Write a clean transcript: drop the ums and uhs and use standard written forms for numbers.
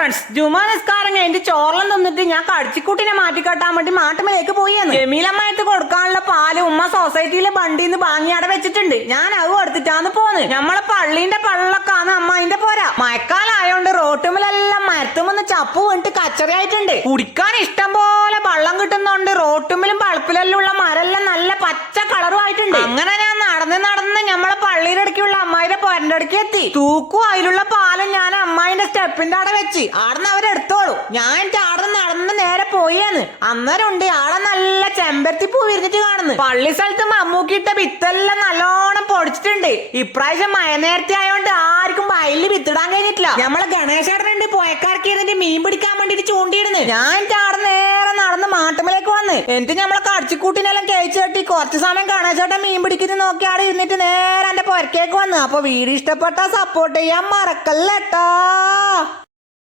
Friends, ജുമാ നിസ്കാരം കഴിഞ്ഞിട്ട് ചോറെല്ലാം തന്നിട്ട് ഞാൻ കടിച്ചിക്കുട്ടിനെ മാറ്റിക്കെട്ടാൻ വേണ്ടി മാട്ടുമലേക്ക് പോയെന്ന്. ജമീലമ്മയത്ത് കൊടുക്കാനുള്ള പാല് ഉമ്മ സൊസൈറ്റിയിലെ ബണ്ടിന്ന് വാങ്ങി അവിടെ വെച്ചിട്ടുണ്ട്. ഞാൻ അത് കൊടുത്തിട്ടാന്ന് പോന്ന്. നമ്മളെ പള്ളീന്റെ പള്ളക്കാന്ന് അമ്മായിന്റെ പോരാ. മഴക്കാലായോണ്ട് റോട്ടുമ്പിലെല്ലാം മരത്തുമെന്ന് ചപ്പ് വീണിട്ട് കച്ചറയായിട്ടുണ്ട്. കുടിക്കാൻ ഇഷ്ടം പോലെ വെള്ളം കിട്ടുന്നോണ്ട് റോട്ടുമ്പിലും പളപ്പിലെല്ലാം ഉള്ള മരെല്ലാം നല്ല പച്ച കളറും ആയിട്ടുണ്ട്. അങ്ങനെ ഞാൻ നടന്ന് നമ്മളെ പള്ളിയുടെ അടുക്കുള്ള അമ്മായിന്റെ പോരന്റെ അടുക്ക് എത്തി. തൂക്കും അതിലുള്ള പാലും ഞാൻ അമ്മായിന്റെ സ്റ്റെപ്പിന്റെ അവിടെ വെച്ച് ആടന്ന് അവരെടുത്തോളൂ. ഞാൻ ആടന്ന് നടന്ന് നേരെ പോയെന്ന്. അന്നേരം ഉണ്ട് ആടെ നല്ല ചെമ്പരത്തി പൂ വിരിഞ്ഞിട്ട് കാണുന്നു. പള്ളി സ്ഥലത്ത് മമ്മൂക്കിയിട്ട വിത്തെല്ലാം നല്ലോണം പൊടിച്ചിട്ടുണ്ട്. ഇപ്രാവശ്യം മഴ നേരത്തെ ആയോണ്ട് ആർക്കും വയലിൽ വിത്തിടാൻ കഴിഞ്ഞിട്ടില്ല. നമ്മളെ ഗണേശേട്ടനുണ്ട് പോയക്കാർക്ക് ഇരുന്നിട്ട് മീൻ പിടിക്കാൻ വേണ്ടിട്ട് ചൂണ്ടിയിടുന്നു. ഞാൻ ആടെ നേരെ നടന്ന് മാട്ടുമലേക്ക് വന്ന് എന്നിട്ട് നമ്മളെ കടിച്ചിക്കൂട്ടിനെല്ലാം കേച്ചു കെട്ടി കുറച്ച് സമയം ഗണേശേട്ടൻ മീൻ പിടിക്കുന്നത് നോക്കി ആടെ ഇരുന്നിട്ട് നേരെ എന്റെ പൊരക്കേക്ക് വന്ന്. അപ്പൊ വീഡിയോ ഇഷ്ടപ്പെട്ട സപ്പോർട്ട് ചെയ്യാൻ മറക്കല്ലേട്ടാ.